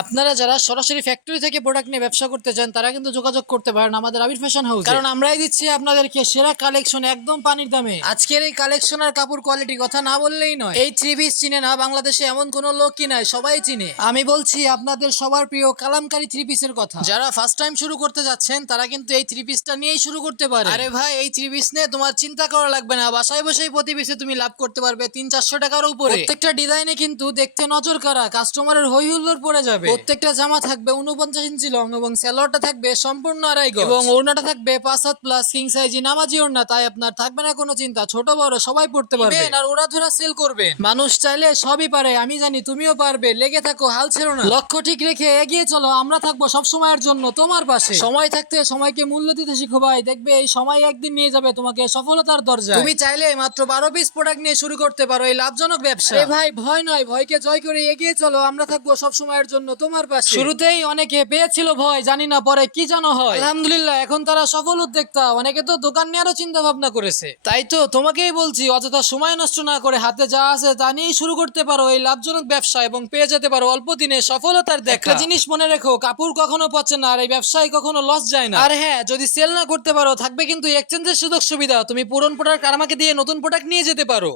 আপনারা যারা সরাসরি ফ্যাক্টরি থেকে প্রোডাক্ট নিয়ে ব্যবসা করতে চান তারা কিন্তু যোগাযোগ করতে পারেন আমাদের আবির ফ্যাশন হাউস, কারণ আমরাই দিচ্ছি আপনাদেরকে সেরা কালেকশন একদম পানির দামে। আজকের এই কালেকশন আর কাপড় কোয়ালিটি কথা না বললেই নয়। এই থ্রি পিস চিনে না বাংলাদেশে এমন কোন লোকই নাই, সবাই চিনে। আমি বলছি আপনাদের সবার প্রিয় কালামকারী থ্রি পিসের কথা। যারা ফার্স্ট টাইম শুরু করতে যাচ্ছেন তারা কিন্তু এই থ্রি পিসটা নিয়েই শুরু করতে পারে। আরে ভাই, এই থ্রি পিস নিয়ে তোমার চিন্তা করা লাগবে না, বাসায় বসেই প্রতি পিসে তুমি লাভ করতে পারবে 300-400 টাকার উপরে। প্রত্যেকটা ডিজাইনে কিন্তু দেখতে নজর কাড়া, কাস্টমারের হই হুল্লোড় পড়ে যাবে। প্রত্যেকটা জামা থাকবে 49 ইঞ্চি লং এবং সালোয়ারটা থাকবে সম্পূর্ণ আড়াই গজ এবং ওড়নাটা থাকবে 5 হাত প্লাস কিং সাইজ নামাজি ওড়না। তাই আপনার থাকবে না কোনো চিন্তা, ছোট বড় সবাই পড়তে পারবে আর ওরা ধরা সেল করবে। মানুষ চাইলে সবই পারে, আমি জানি তুমিও পারবে। লেগে থাকো, হাল ছেড়ো না, লক্ষ্য ঠিক রেখে এগিয়ে চলো। আমরা থাকবো সব সময়ের জন্য তোমার পাশে। সময় থাকতে সময়কে মূল্য দিতে শিখো ভাই, দেখবে এই সময় একদিন নিয়ে যাবে তোমাকে সফলতার দরজায়। তুমি চাইলে মাত্র 12 পিস প্রোডাক্ট নিয়ে শুরু করতে পারো এই লাভজনক ব্যবসা। ভাই ভয় নয়, ভয়কে জয় করে এগিয়ে চলো। আমরা থাকবো সব সময়ের জন্য তোমার পাশে। শুরুতেই অনেকে পেয়েছিল ভয়, জানি না পরে কি জানো হয়। আলহামদুলিল্লাহ এখন তারা সফল উদ্যোক্তা। অনেকে তো দোকান নেওয়ারও চিন্তা ভাবনা করেছে। তাই তো তোমাকেই বলছি, অযথা সময় নষ্ট না করে হাতে যা আছে তা নিয়ে শুরু করতে পারো এই লাভজনক ব্যবসা এবং পেয়ে যেতে পারো অল্প দিনে সফলতার দেখা। একটা জিনিস মনে রেখো, কাপড় কখনো পচে না আর এই ব্যবসায় কখনো লস যায় না। আর হ্যাঁ, যদি সেল না করতে পারো থাকবে কিন্তু এক্সচেঞ্জের সুযোগ সুবিধা। তুমি পুরনো প্রোডাক্ট আমাকে দিয়ে নতুন প্রোডাক্ট নিয়ে যেতে পারো।